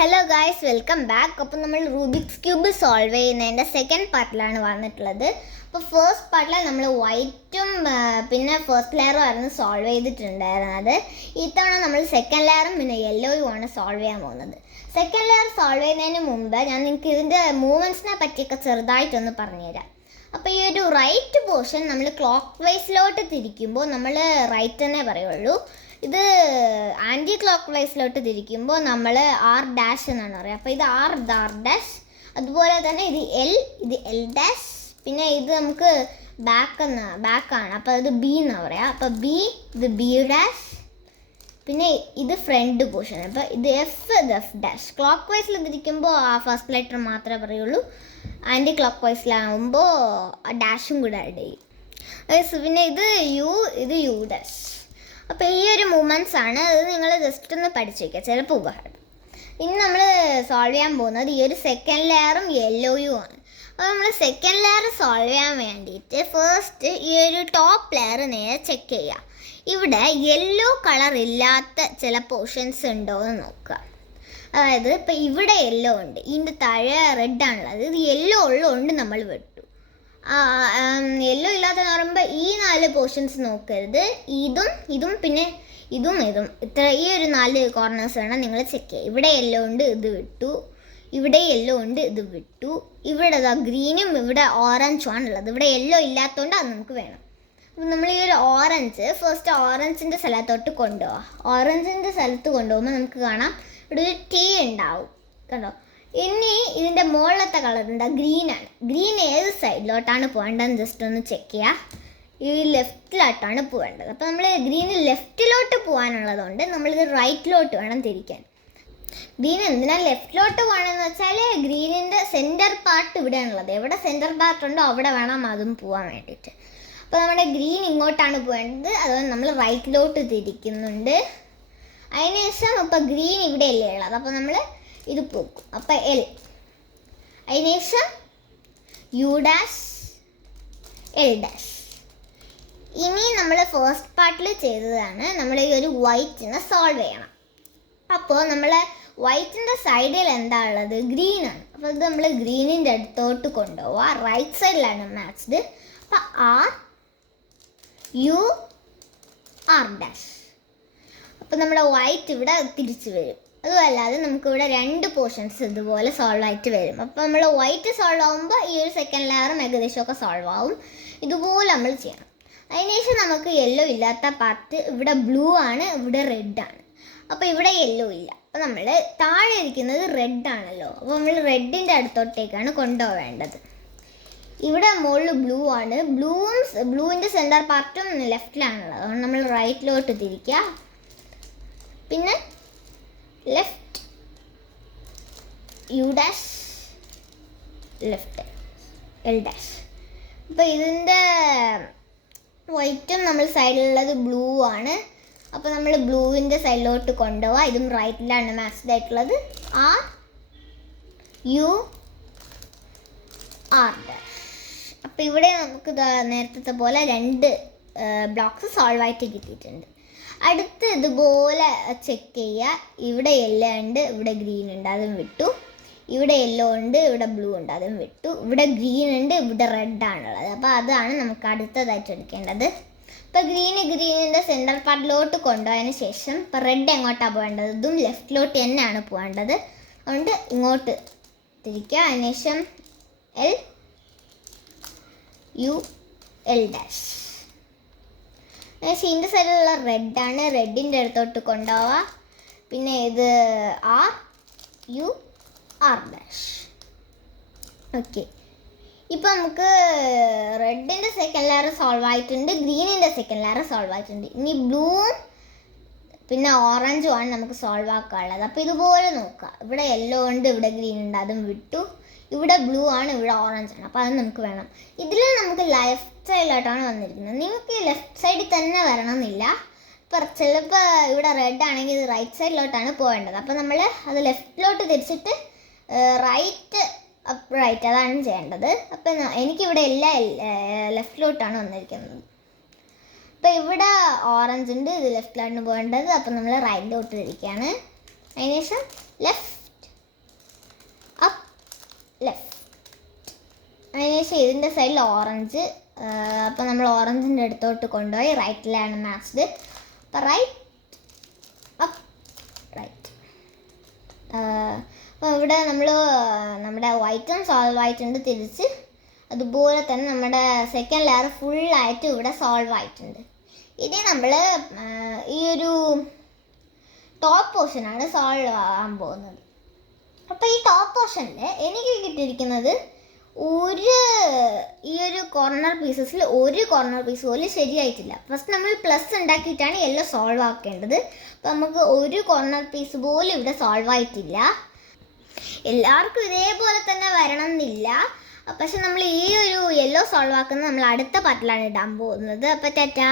Hello guys, welcome back. അപ്പോൾ നമ്മൾ Rubik's cube solve ചെയ്യുന്നതിൻ്റെ സെക്കൻഡ് പാർട്ടിലാണ് വന്നിട്ടുള്ളത്. അപ്പോൾ ഫസ്റ്റ് പാർട്ടിൽ നമ്മൾ വൈറ്റും പിന്നെ ഫസ്റ്റ് ലെയറും ആയിരുന്നു സോൾവ് ചെയ്തിട്ടുണ്ടായിരുന്നത്. ഇത്തവണ നമ്മൾ സെക്കൻഡ് ലെയറും പിന്നെ യെല്ലോയുമാണ് സോൾവ് ചെയ്യാൻ പോകുന്നത്. സെക്കൻഡ് ലെയർ സോൾവ് ചെയ്യുന്നതിന് മുമ്പ് ഞാൻ നിങ്ങൾക്ക് ഇതിൻ്റെ മൂവ്മെൻറ്റ്സിനെ പറ്റിയൊക്കെ ചെറുതായിട്ടൊന്ന് പറഞ്ഞുതരാം. അപ്പോൾ ഈ ഒരു റൈറ്റ് പോർഷൻ നമ്മൾ ക്ലോക്ക് വൈസിലോട്ട് തിരിക്കുമ്പോൾ നമ്മൾ റൈറ്റ് തന്നെ പറയുള്ളൂ. ഇത് ആൻറ്റി ക്ലോക്ക് വൈസിലോട്ട് തിരിക്കുമ്പോൾ നമ്മൾ ആർ ഡാഷ് എന്നാണ് പറയുക. അപ്പോൾ ഇത് ആർ ഡാഷ്, അതുപോലെ തന്നെ ഇത് എൽ ഡാഷ്, പിന്നെ ഇത് നമുക്ക് ബാക്കാണ്, അപ്പോൾ ഇത് ബി എന്നാണ് പറയുക. അപ്പോൾ ഇത് ബി ഡാഷ്, പിന്നെ ഇത് ഫ്രണ്ട് പോർഷൻ. അപ്പോൾ ഇത് എഫ് ഡാഷ്. ക്ലോക്ക് വൈസിൽ തിരിക്കുമ്പോൾ ആ ഫസ്റ്റ് ലെറ്റർ മാത്രമേ പറയുള്ളൂ. ആൻറ്റി ക്ലോക്ക് വൈസിലാകുമ്പോൾ ഡാഷും കൂടെ ആഡ് ചെയ്യും. പിന്നെ ഇത് യു ഡാഷ്. അപ്പോൾ ഈ ഒരു മൂവ്മെൻറ്റ്സ് ആണ്. അത് നിങ്ങൾ ജസ്റ്റ് ഒന്ന് പഠിച്ചു വയ്ക്കുക, ചിലപ്പോൾ ഉപകാരം. ഇനി നമ്മൾ സോൾവ് ചെയ്യാൻ പോകുന്നത് ഈ ഒരു സെക്കൻഡ് ലെയറും യെല്ലോയും ആണ്. അപ്പോൾ നമ്മൾ സെക്കൻഡ് ലെയർ സോൾവ് ചെയ്യാൻ വേണ്ടിയിട്ട് ഫസ്റ്റ് ഈ ഒരു ടോപ്പ് ലെയർ നേരെ ചെക്ക് ചെയ്യുക. ഇവിടെ യെല്ലോ കളർ ഇല്ലാത്ത ചില പോർഷൻസ് ഉണ്ടോ എന്ന് നോക്കുക. അതായത് ഇപ്പോൾ ഇവിടെ യെല്ലോ ഉണ്ട്, ഇതിൻ്റെ താഴെ റെഡ് ആണുള്ളത്. ഇത് യെല്ലോ ഉള്ളതുകൊണ്ട് നമ്മൾ വിട്ടു. യെല്ലോ ഇല്ലാത്തെന്ന് പറയുമ്പോൾ ഈ 4 പോർഷൻസ് നോക്കരുത്. ഇതും പിന്നെ ഇതും ഇത്ര ഈ ഒരു 4 കോർണേഴ്സ് വേണം നിങ്ങൾ ചെക്ക് ചെയ്യുക. ഇവിടെ യെല്ലോ ഉണ്ട്, ഇത് വിട്ടു. ഇവിടെ യെല്ലോ ഉണ്ട്, ഇത് വിട്ടു. ഇവിടെ ഗ്രീനും ഇവിടെ ഓറഞ്ചും ആണുള്ളത്. ഇവിടെ യെല്ലോ ഇല്ലാത്തതുകൊണ്ട് അത് നമുക്ക് വേണം. അപ്പം നമ്മൾ ഈ ഒരു ഫസ്റ്റ് ഓറഞ്ചിൻ്റെ സ്ഥലത്തോട്ട് കൊണ്ടുപോകാം. ഓറഞ്ചിൻ്റെ സ്ഥലത്ത് കൊണ്ടുപോകുമ്പോൾ നമുക്ക് കാണാം ഇവിടെ ഒരു ടീ ഉണ്ടാവും, കണ്ടോ. ഇനി ഇതിൻ്റെ മുകളിലത്തെ കളർ എന്താ, ഗ്രീനാണ്. ഗ്രീൻ ഏത് സൈഡിലോട്ടാണ് പോകേണ്ടതെന്ന് ജസ്റ്റ് ഒന്ന് ചെക്ക് ചെയ്യുക. ഈ ലെഫ്റ്റിലോട്ടാണ് പോകേണ്ടത്. അപ്പോൾ നമ്മൾ ഗ്രീന് ലെഫ്റ്റിലോട്ട് പോകാനുള്ളതുകൊണ്ട് നമ്മളിത് റൈറ്റിലോട്ട് വേണം തിരിക്കാൻ. ഗ്രീൻ എന്തിനാണ് ലെഫ്റ്റിലോട്ട് പോകണമെന്ന് വെച്ചാൽ ഗ്രീനിൻ്റെ സെൻറ്റർ പാർട്ട് ഇവിടെയാണുള്ളത്. എവിടെ സെൻറ്റർ പാർട്ട് ഉണ്ടോ അവിടെ വേണം അതും പോകാൻ വേണ്ടിയിട്ട്. അപ്പോൾ നമ്മുടെ ഗ്രീൻ ഇങ്ങോട്ടാണ് പോകേണ്ടത്, അതുകൊണ്ട് നമ്മൾ റൈറ്റിലോട്ട് തിരിക്കുന്നുണ്ട്. അതിനുശേഷം ഇപ്പോൾ ഗ്രീൻ ഇവിടെയല്ലേ ഉള്ളത്, അപ്പോൾ നമ്മൾ ഇത് പോകും. അപ്പോൾ എൽ, അതിനുശേഷം യു ഡാഷ്, എൽ ഡാഷ്. ഇനി നമ്മൾ ഫസ്റ്റ് പാർട്ടിൽ ചെയ്തതാണ് നമ്മൾ ഈ ഒരു വൈറ്റിനെ സോൾവ് ചെയ്യണം. അപ്പോൾ നമ്മൾ വൈറ്റിൻ്റെ സൈഡിൽ എന്താ ഉള്ളത്, ഗ്രീനാണ്. അപ്പോൾ ഇത് നമ്മൾ ഗ്രീനിൻ്റെ അടുത്തോട്ട് കൊണ്ടുപോവുക. റൈറ്റ് സൈഡിലാണ് മാച്ച്ഡ്. അപ്പോൾ ആർ ഡാഷ്. അപ്പോൾ നമ്മുടെ വൈറ്റ് ഇവിടെ തിരിച്ച് വരും. അതുമല്ലാതെ നമുക്കിവിടെ 2 പോർഷൻസ് ഇതുപോലെ സോൾവ് ആയിട്ട് വരും. അപ്പോൾ നമ്മൾ വൈറ്റ് സോൾവ് ആകുമ്പോൾ ഈ ഒരു സെക്കൻഡ് ലെയറും ഏകദേശമൊക്കെ സോൾവ് ആവും. ഇതുപോലെ നമ്മൾ ചെയ്യണം. അതിനുശേഷം നമുക്ക് യെല്ലോ ഇല്ലാത്ത പാർട്ട് ഇവിടെ ബ്ലൂ ആണ്, ഇവിടെ റെഡ് ആണ്. അപ്പോൾ ഇവിടെ യെല്ലോ ഇല്ല. അപ്പോൾ നമ്മൾ താഴെ ഇരിക്കുന്നത് റെഡ് ആണല്ലോ, അപ്പോൾ നമ്മൾ റെഡിൻ്റെ അടുത്തോട്ടേക്കാണ് കൊണ്ടുപോവേണ്ടത്. ഇവിടെ മുകളിൽ ബ്ലൂ ആണ്. ബ്ലൂവിൻ്റെ സെൻറ്റർ പാർട്ടും ലെഫ്റ്റിലാണുള്ളത്, അതുകൊണ്ട് നമ്മൾ റൈറ്റിലോട്ട് തിരിക്കുക. പിന്നെ left U dash, left L dash. അപ്പോൾ ഇതിൻ്റെ വൈറ്റും നമ്മൾ സൈഡിലുള്ളത് ബ്ലൂ ആണ്. അപ്പോൾ നമ്മൾ ബ്ലൂവിൻ്റെ സൈഡിലോട്ട് കൊണ്ടുപോവുക. ഇതും റൈറ്റിലാണ് മാച്ച്ഡ് ആയിട്ടുള്ളത്. R dash. അപ്പോൾ ഇവിടെ നമുക്ക് നേരത്തെ പോലെ 2 ബ്ലോക്ക്സ് സോൾവ് ആയിട്ട് കിട്ടിയിട്ടുണ്ട്. അടുത്ത് ഇതുപോലെ ചെക്ക് ചെയ്യുക. ഇവിടെ യെല്ലോ ഉണ്ട്, ഇവിടെ ഗ്രീൻ ഉണ്ട്, അതും വിട്ടു. ഇവിടെ യെല്ലോ ഉണ്ട്, ഇവിടെ ബ്ലൂ ഉണ്ട്, അതും വിട്ടു. ഇവിടെ ഗ്രീൻ ഉണ്ട്, ഇവിടെ റെഡ് ആണുള്ളത്. അപ്പോൾ അതാണ് നമുക്ക് അടുത്തതായിട്ട് എടുക്കേണ്ടത്. ഇപ്പോൾ ഗ്രീനിൻ്റെ സെൻറ്റർ പാർട്ടിലോട്ട് കൊണ്ടുപോയതിന് ശേഷം ഇപ്പോൾ റെഡ് എങ്ങോട്ടാണ് പോകേണ്ടത്, ഇതും ലെഫ്റ്റിലോട്ട് തന്നെയാണ് പോകേണ്ടത്. അതുകൊണ്ട് ഇങ്ങോട്ട് തിരിക്കുക. അതിനുശേഷം എൽ ഡാഷ്. ഇതിൻ്റെ സൈഡിലുള്ള റെഡാണ്, റെഡിൻ്റെ അടുത്തോട്ട് കൊണ്ടുപോവുക. പിന്നെ ഇത് ആർ ഡാഷ്. ഓക്കെ, ഇപ്പോൾ നമുക്ക് റെഡിൻ്റെ സെക്കൻഡ് ലെയർ സോൾവ് ആയിട്ടുണ്ട്, ഗ്രീനിൻ്റെ സെക്കൻഡ് ലെയർ സോൾവ് ആയിട്ടുണ്ട്. ഇനി ബ്ലൂവും പിന്നെ ഓറഞ്ചും ആണ് നമുക്ക് സോൾവ് ആക്കാനുള്ളത്. അപ്പോൾ ഇതുപോലെ നോക്കുക. ഇവിടെ യെല്ലോ ഉണ്ട്, ഇവിടെ ഗ്രീൻ ഉണ്ട്, അതും വിട്ടു. ഇവിടെ ബ്ലൂ ആണ്, ഇവിടെ ഓറഞ്ച് ആണ്, അപ്പോൾ അത് നമുക്ക് വേണം. ഇതിൽ നമുക്ക് ലെഫ്റ്റ് സൈഡിലോട്ടാണ് വന്നിരിക്കുന്നത്. നിങ്ങൾക്ക് ലെഫ്റ്റ് സൈഡിൽ തന്നെ വരണമെന്നില്ല. ഇപ്പോൾ ചിലപ്പോൾ ഇവിടെ റെഡ് ആണെങ്കിൽ ഇത് റൈറ്റ് സൈഡിലോട്ടാണ് പോകേണ്ടത്. അപ്പോൾ നമ്മൾ അത് ലെഫ്റ്റിലോട്ട് തിരിച്ചിട്ട് റൈറ്റ് അതാണ് ചെയ്യേണ്ടത്. അപ്പോൾ എനിക്കിവിടെ എല്ലാം ലെഫ്റ്റിലോട്ടാണ് വന്നിരിക്കുന്നത്. അപ്പോൾ ഇവിടെ ഓറഞ്ച് ഉണ്ട്, ഇത് ലെഫ്റ്റിലാണ് പോകേണ്ടത്. അപ്പോൾ നമ്മൾ റൈറ്റിലോട്ട് തിരിക്കുകയാണ്. അതിനുശേഷം ലെഫ്റ്റ് ഇതിൻ്റെ സൈഡിൽ ഓറഞ്ച്. അപ്പോൾ നമ്മൾ ഓറഞ്ചിൻ്റെ അടുത്തോട്ട് കൊണ്ടുപോയി റൈറ്റിലാണ് മാച്ച്ഡ്. അപ്പോൾ റൈറ്റ്. അപ്പോൾ ഇവിടെ നമ്മൾ നമ്മുടെ വൈറ്റും സോൾവ് ആയിട്ടുണ്ട് തിരിച്ച്. അതുപോലെ തന്നെ നമ്മുടെ സെക്കൻഡ് ലെയർ ഫുള്ളായിട്ട് ഇവിടെ സോൾവ് ആയിട്ടുണ്ട്. ഇനി നമ്മൾ ഈ ഒരു ടോപ്പ് പോർഷനാണ് സോൾവ് ആകാൻ പോകുന്നത്. അപ്പോൾ ഈ ടോപ്പ് പോർഷനിൽ എനിക്ക് കിട്ടിയിരിക്കുന്നത് ഈ ഒരു കോർണർ പീസസിൽ ഒരു കോർണർ പീസ് പോലും ശരിയായിട്ടില്ല. ഫസ്റ്റ് നമ്മൾ പ്ലസ് ഉണ്ടാക്കിയിട്ടാണ് യെല്ലോ സോൾവ് ആക്കേണ്ടത്. അപ്പോൾ നമുക്ക് ഒരു കോർണർ പീസ് പോലും ഇവിടെ സോൾവ് ആയിട്ടില്ല. എല്ലാവർക്കും ഇതേപോലെ തന്നെ വരണം എന്നില്ല. പക്ഷെ നമ്മൾ ഈ ഒരു യെല്ലോ സോൾവ് ആക്കുന്നത് നമ്മൾ അടുത്ത പാർട്ടിലാണ് ഇടാൻ പോകുന്നത്. അപ്പോൾ ടാറ്റാ.